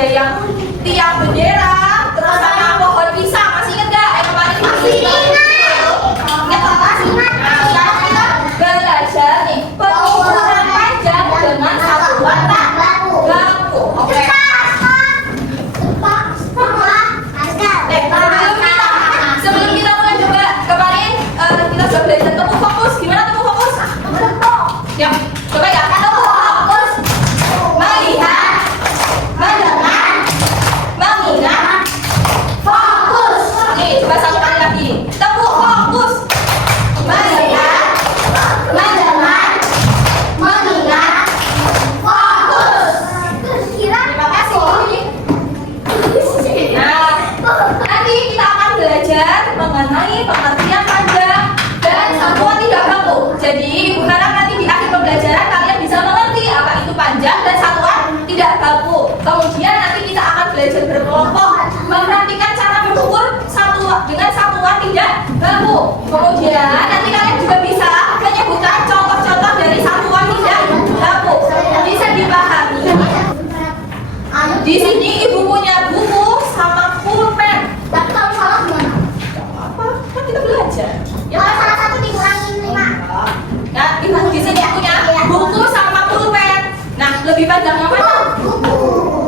ada yang tiang bendera, terus sama pohon pisang. Masih ingat gak? Kemarin masih ingat. Ingat apa? Nah, sekarang kita belajar nih pengukuran panjang dengan satuan baku. Oke. Sebelum kita mulai coba kemarin kita sudah belajar temu fokus. Gimana temu fokus? Ya, coba ya. Temu fokus. Melihat, mendengar, mengingat, fokus. Nih, coba satu kali lagi. Temu fokus. Melihat, mendengar, mengingat, fokus. Terima kasih. Nah, nanti kita akan belajar mengenai pengertian panjang dan satuan tidak baku. Jadi, Ibu harap nanti di akhir pembelajaran kalian bisa mengerti apa itu panjang dan satuan tidak baku. Kemudian nanti kita akan belajar berkelompok, memperhatikan cara mengukur dengan satuan tidak baku. Kemudian nanti kalian juga bisa menyebutkan contoh-contoh dari satuan tidak baku. Bisa dipahami. Di sini Ibu punya buku sama pulpen. Tapi kalau salah gimana? Apa? Kan kita belajar. Ya. Kalau salah satu dikurangin 5. Nah, Ibu di sini punya buku sama pulpen. Nah, lebih panjang yang mana? Buku.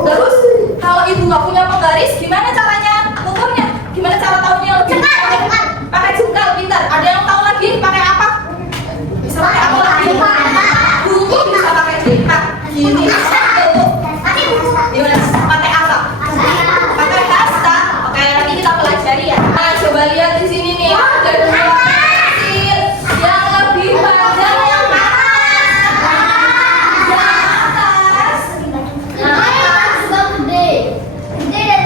Terus kalau Ibu nggak punya penggaris, gimana caranya ukurnya? Gimana cara tahunya yang lebih? Cepat. Pakai jengkal, pintar. Ada yang tahu lagi pakai apa? Bisa pakai apa lagi? Buku bisa pakai jengkal. Gini. Gimana? Pakai apa? Pakai kasta. Oke, nanti kita pelajari ya. Nah, coba lihat di sini nih. Ada dua pensil yang lebih panjang yang mana? Yang atas. Nah, juga gede. Gede dan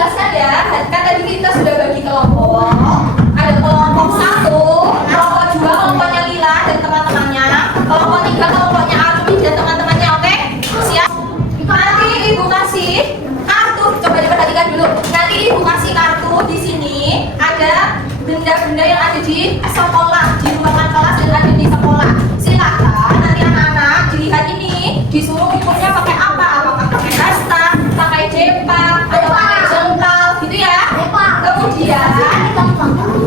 jelaskan ya. Kan tadi kita sudah bagi kelompok. Ada kelompok 1, kelompok 2, kelompoknya Lila dan teman-temannya. Kelompok 3, kelompoknya Arfi dan teman-temannya. Oke? Siap? Nanti ibu kasih kartu. Coba diperhatikan dulu. Nanti ibu kasih kartu di sini. Ada benda-benda yang ada di sekolah, di ruangan kelas dan ada di sekolah. Silakan nanti anak-anak dilihat ini, disuruh ukurnya pakai apa? Apakah pakai rasta, pakai depa, atau pakai jengkal, gitu ya. Kemudian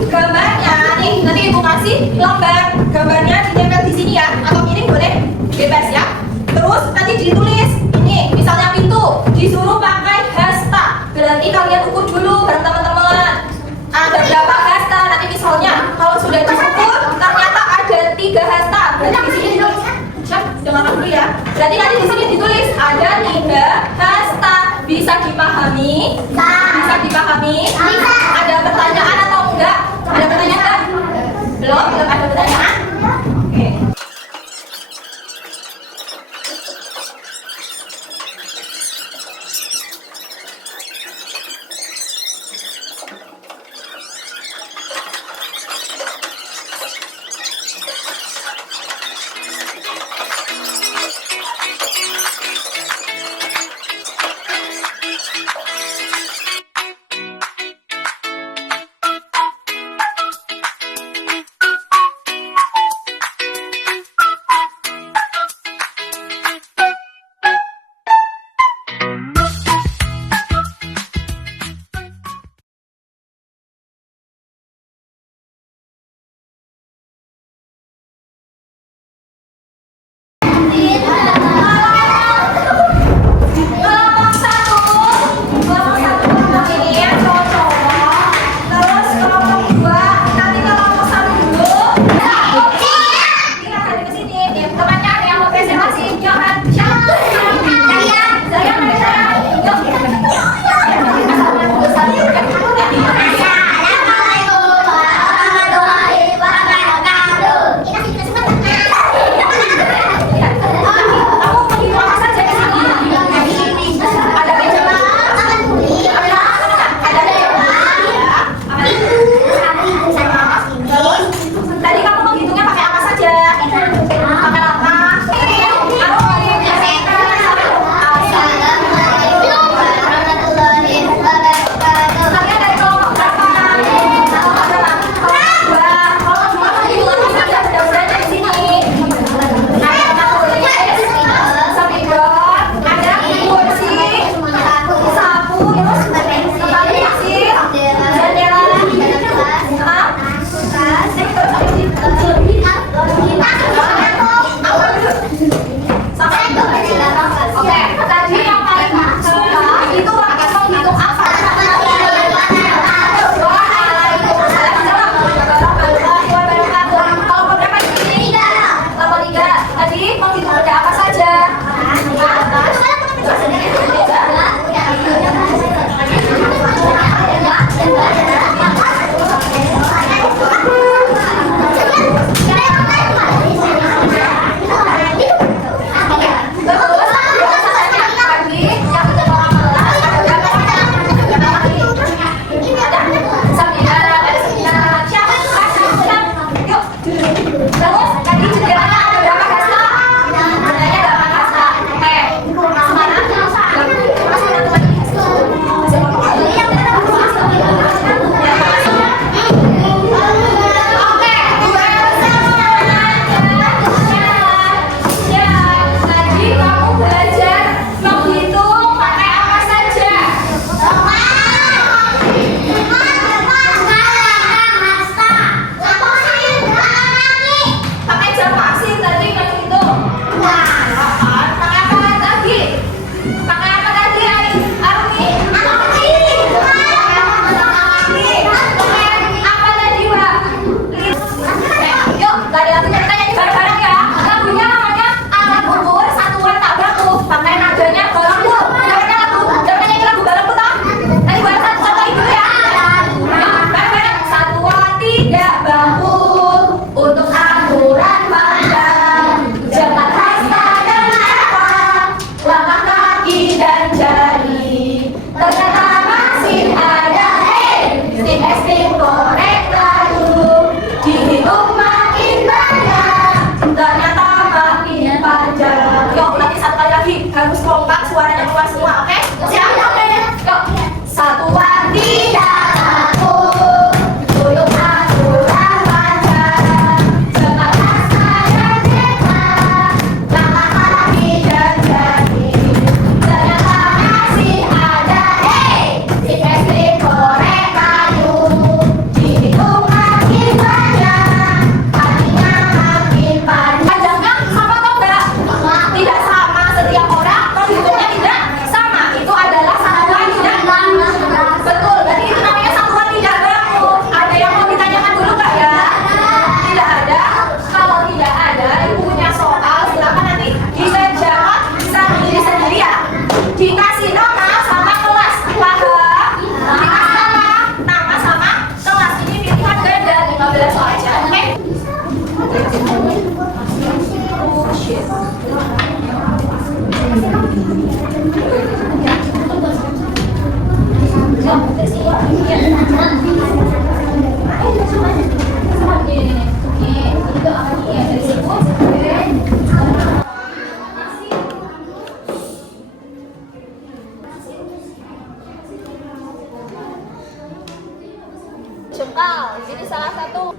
gambarnya nih, nanti ibu kasih lembar gambarnya ditempel di sini ya, atau miring boleh bebas ya. Terus nanti ditulis ini, misalnya pintu, disuruh pakai hasta. Berarti kalian ukur dulu bareng teman-teman. Ada berapa hasta? Nanti misalnya kalau sudah diukur ternyata ada 3 hasta. Berarti di sini ditulis. Dengarkan dulu ya. Berarti nanti di sini ditulis ada 3 hasta. Bisa dipahami? Bisa dipahami? Bisa. Ada pertanyaan atau enggak? Ada pertanyaan? Belum? Belum ada pertanyaan? Oke. Jengkal, ini salah satu